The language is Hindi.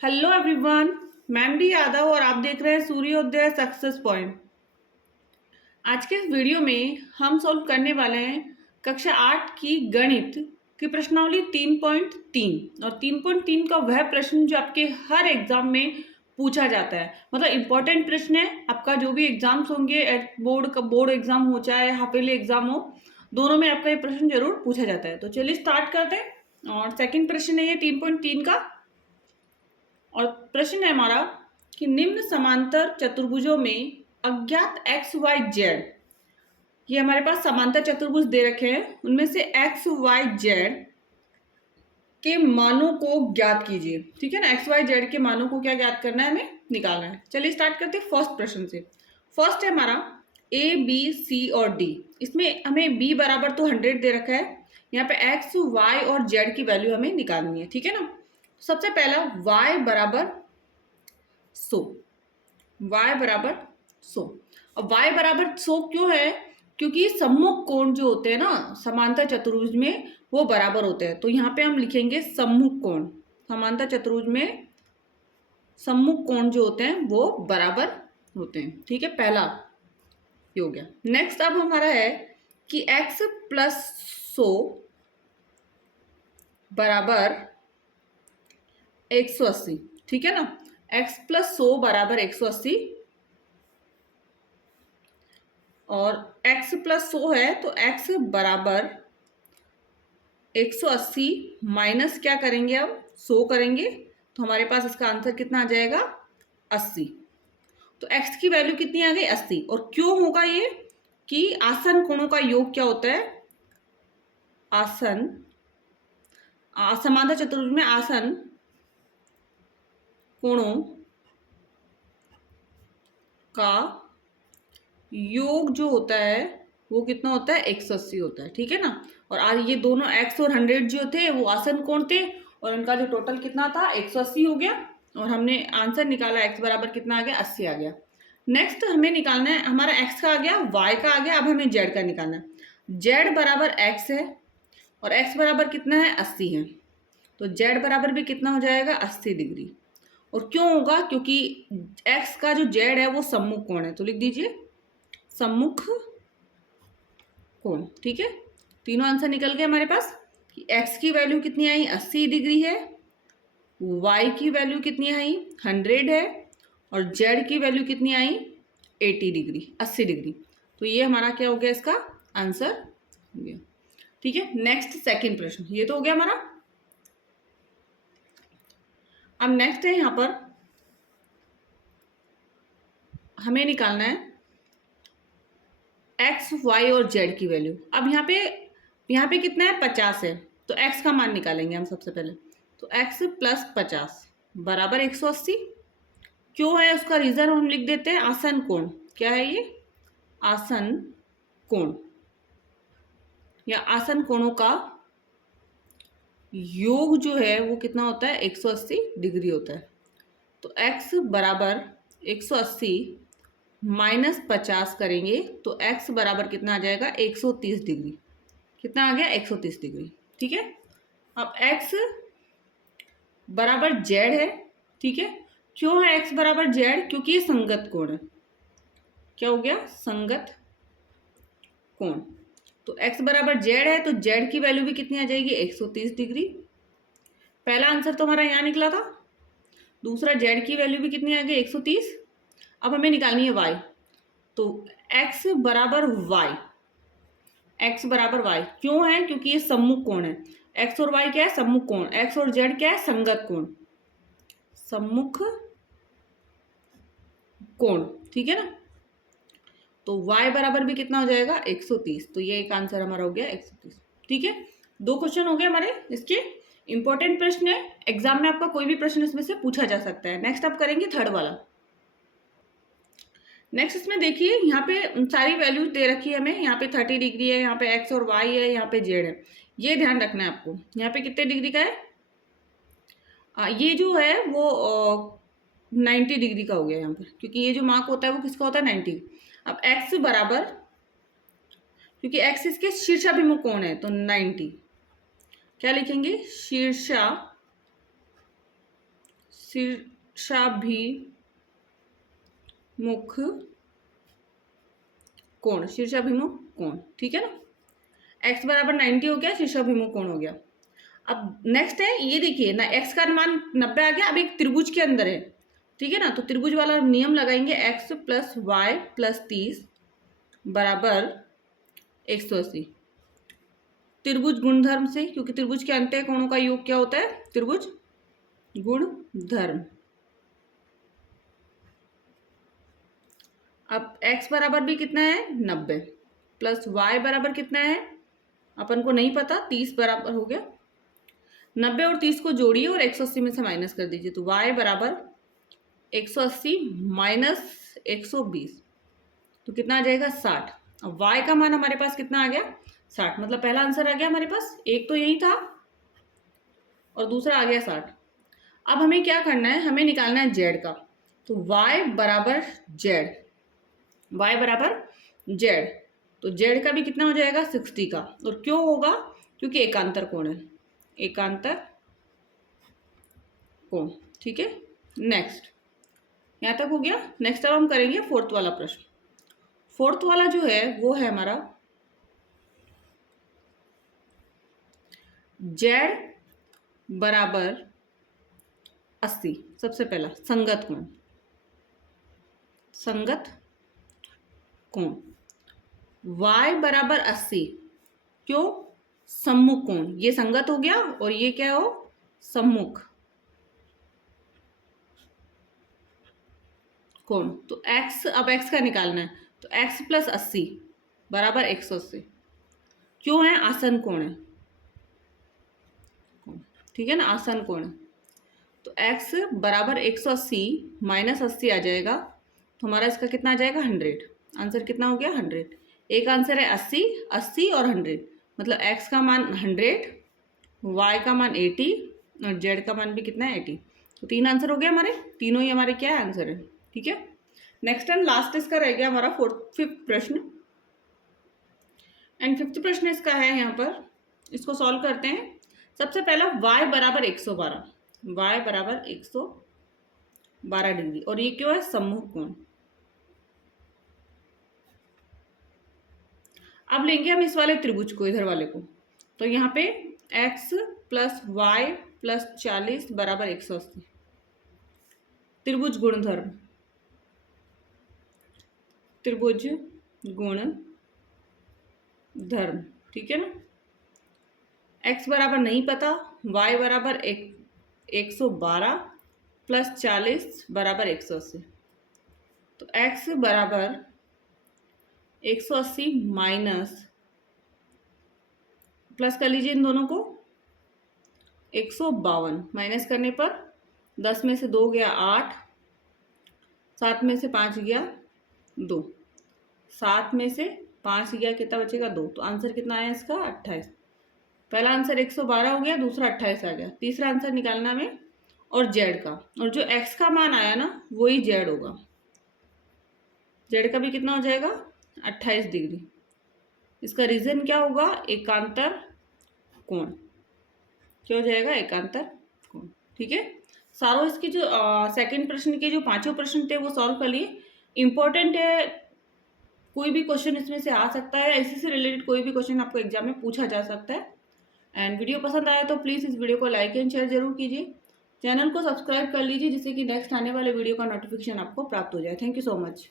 Hello everyone. मैं एमडी यादव और आप देख रहे हैं सूर्योदय सक्सेस पॉइंट। आज के इस वीडियो में हम सॉल्व करने वाले हैं कक्षा 8 की गणित की प्रश्नावली 3.3 और 3.3 का वह प्रश्न जो आपके हर एग्जाम में पूछा जाता है। मतलब इम्पोर्टेंट प्रश्न है। आपका जो भी एग्जाम्स होंगे एट बोर्ड एग्जाम हो चाहे हाफ ईयरली एग्जाम हो, दोनों में आपका ये प्रश्न जरूर पूछा जाता है। तो चलिए स्टार्ट करते हैं। और सेकेंड प्रश्न है ये 3.3 का। और प्रश्न है हमारा कि निम्न समांतर चतुर्भुजों में अज्ञात एक्स वाई जेड, ये हमारे पास समांतर चतुर्भुज दे रखे हैं, उनमें से एक्स वाई जेड के मानों को ज्ञात कीजिए। ठीक है ना, एक्स वाई जेड के मानों को क्या ज्ञात करना है, हमें निकालना है। चलिए स्टार्ट करते हैं फर्स्ट प्रश्न से। फर्स्ट है हमारा ए बी सी और डी। इसमें हमें बी बराबर तो 100 दे रखा है। यहाँ पे एक्स वाई और जेड की वैल्यू हमें निकालनी है। ठीक है ना, सबसे पहला y बराबर 100, y बराबर 100। अब y बराबर 100 क्यों है? क्योंकि सम्मुख कोण जो होते हैं ना समांतर चतुर्भुज में वो बराबर होते हैं। तो यहाँ पे हम लिखेंगे सम्मुख कोण। समांतर चतुर्भुज में सम्मुख कोण जो होते हैं वो बराबर होते हैं। ठीक है, पहला ये हो गया। नेक्स्ट अब हमारा है कि x प्लस 100 बराबर 180। ठीक है ना, x प्लस 100 बराबर 180 और x प्लस 100 है तो x बराबर 180 माइनस क्या करेंगे, अब 100 करेंगे तो हमारे पास इसका आंसर कितना आ जाएगा 80। तो x की वैल्यू कितनी आ गई 80। और क्यों होगा ये कि आसन कोणों का योग क्या होता है, आसन समांतर चतुर्भुज में आसन कोणों का योग जो होता है वो कितना होता है 180 होता है। ठीक है ना, और आज ये दोनों x और 100 जो थे वो आसन कोण थे और इनका जो टोटल कितना था 180 हो गया। और हमने आंसर निकाला x बराबर कितना आ गया 80 आ गया। नेक्स्ट हमें निकालना है, हमारा x का आ गया, y का आ गया, अब हमें z का निकालना है। z बराबर x है और x बराबर कितना है 80 है, तो z बराबर भी कितना हो जाएगा 80 डिग्री। और क्यों होगा, क्योंकि x का जो z है वो सम्मुख कोण है, तो लिख दीजिए सम्मुख कोण। ठीक है, तीनों आंसर निकल गए हमारे पास कि x की वैल्यू कितनी आई 80 डिग्री है, y की वैल्यू कितनी आई 100 है और z की वैल्यू कितनी आई 80 डिग्री 80 डिग्री। तो ये हमारा क्या हो गया, इसका आंसर हो गया। ठीक है, नेक्स्ट सेकंड प्रश्न, ये तो हो गया हमारा। अब नेक्स्ट है यहाँ पर हमें निकालना है एक्स वाई और जेड की वैल्यू। अब यहाँ पे कितना है 50 है, तो x का मान निकालेंगे हम सबसे पहले। तो x प्लस 50 बराबर 180। क्यों है उसका रीजन हम लिख देते हैं, आसन कोण। क्या है ये, आसन कोण या आसन कोणों का योग जो है वो कितना होता है 180 डिग्री होता है। तो x बराबर 180 माइनस 50 करेंगे तो x बराबर कितना आ जाएगा 130 डिग्री। कितना आ गया 130 डिग्री। ठीक है, अब x बराबर z है। ठीक है, क्यों है x बराबर z, क्योंकि ये संगत कोण है। क्या हो गया, संगत कोण। तो x बराबर z है तो z की वैल्यू भी कितनी आ जाएगी 130 डिग्री। पहला आंसर तो हमारा यहाँ निकला था। दूसरा z की वैल्यू भी कितनी आ गई 130। अब हमें निकालनी है y, तो x बराबर y, x बराबर y क्यों है, क्योंकि ये सम्मुख कोण है। x और y क्या है, सम्मुख कोण। x और z क्या है, संगत कोण, सम्मुख कोण। ठीक है ना, तो y बराबर भी कितना हो जाएगा 130। तो ये एक आंसर हमारा हो गया 130। ठीक है, दो क्वेश्चन हो गए हमारे इसके। इंपॉर्टेंट प्रश्न है, एग्जाम में आपका कोई भी प्रश्न इसमें से पूछा जा सकता है। नेक्स्ट आप करेंगे थर्ड वाला। नेक्स्ट इसमें देखिए यहाँ पे सारी वैल्यूज दे रखी है हमें। यहाँ पे 30 डिग्री है, यहाँ पे x और y है, यहाँ पे z है। ये ध्यान रखना है आपको, यहाँ पे कितने डिग्री का है, ये जो है वो 90 डिग्री का हो गया यहाँ पर, क्योंकि ये जो मार्क होता है वो किसका होता है 90। अब x बराबर, क्योंकि x इसके शीर्षाभिमुख कोण है तो 90, क्या लिखेंगे शीर्षाभिमुख कोण, शीर्षाभिमुख कोण, ठीक है ना। x बराबर 90 हो गया, शीर्षाभिमुख कोण हो गया। अब नेक्स्ट है ये देखिए ना, x का मान 90 आ गया। अब एक त्रिभुज के अंदर है, ठीक है ना, तो त्रिभुज वाला नियम लगाएंगे, x प्लस वाई प्लस 30 बराबर 180। त्रिभुज गुणधर्म से, क्योंकि त्रिभुज के अंत कोणों का योग क्या होता है, त्रिभुज गुणधर्म। अब x बराबर भी कितना है 90 प्लस y बराबर कितना है अपन को नहीं पता, 30 बराबर हो गया। 90 और 30 को जोड़िए और 180 में से माइनस कर दीजिए, तो y बराबर 180 माइनस 120, तो कितना आ जाएगा 60। अब y का मान हमारे पास कितना आ गया 60, मतलब पहला आंसर आ गया हमारे पास, एक तो यही था और दूसरा आ गया 60। अब हमें क्या करना है, हमें निकालना है z का, तो y बराबर z, y बराबर z, तो z का भी कितना हो जाएगा 60 का। और क्यों होगा, क्योंकि एकांतर कोण है, एकांतर कोण, ठीक है। नेक्स्ट, यहाँ तक हो गया। नेक्स्ट अब हम करेंगे फोर्थ वाला प्रश्न। फोर्थ वाला जो है वो है हमारा z बराबर 80। सबसे पहला संगत कोण, संगत कोण, y बराबर 80, क्यों, सम्मुख कोण, ये संगत हो गया और ये क्या हो, सम्मुख कोण। तो x, अब x का निकालना है, तो x प्लस 80 बराबर 180, क्यों है, आसन कोण है, ठीक है ना, आसन कोण है। तो x बराबर 180 माइनस 80 आ जाएगा, तो हमारा इसका कितना आ जाएगा 100। आंसर कितना हो गया 100। एक आंसर है 80, 80 और 100, मतलब x का मान 100, y का मान 80 और z का मान भी कितना है 80। तो तीन आंसर हो गया हमारे, तीनों ही हमारे क्या आंसर है, ठीक है। नेक्स्ट एंड लास्ट इसका रह गया हमारा फिफ्थ प्रश्न। एंड फिफ्थ प्रश्न इसका है यहाँ पर, इसको सॉल्व करते हैं। सबसे पहला y बराबर 112, y बराबर 112 डिग्री, और ये क्यों है, सम्मुख कोण। अब लेंगे हम इस वाले त्रिभुज को, इधर वाले को, तो यहाँ पे x प्लस वाई प्लस 40 बराबर 180, त्रिभुज गुणधर्म, त्रिभुज गुण धर्म, ठीक है ना। x बराबर नहीं पता, y बराबर 112 प्लस 40 बराबर 180, तो x बराबर 180 माइनस, प्लस कर लीजिए इन दोनों को, 152 माइनस करने पर 10 में से 2 गया 8, 7 में से 5 गया 2, 7 में से 5 गया कितना बचेगा 2, तो आंसर कितना आया इसका 28। पहला आंसर 112 हो गया, दूसरा 28 आ गया। तीसरा आंसर निकालना में, और z का, और जो x का मान आया ना वही z होगा, z का भी कितना हो जाएगा 28 डिग्री। इसका रीजन क्या होगा, एकांतर कोण, क्या हो जाएगा एकांतर कोण, ठीक है। सारों इसके जो सेकंड प्रश्न के जो पांचों प्रश्न थे वो सॉल्व कर लिए। इंपॉर्टेंट है, कोई भी क्वेश्चन इसमें से आ सकता है, इसी से रिलेटेड कोई भी क्वेश्चन आपको एग्जाम में पूछा जा सकता है। एंड वीडियो पसंद आया तो प्लीज़ इस वीडियो को लाइक एंड शेयर जरूर कीजिए, चैनल को सब्सक्राइब कर लीजिए, जिससे कि नेक्स्ट आने वाले वीडियो का नोटिफिकेशन आपको प्राप्त हो जाए। Thank you so much.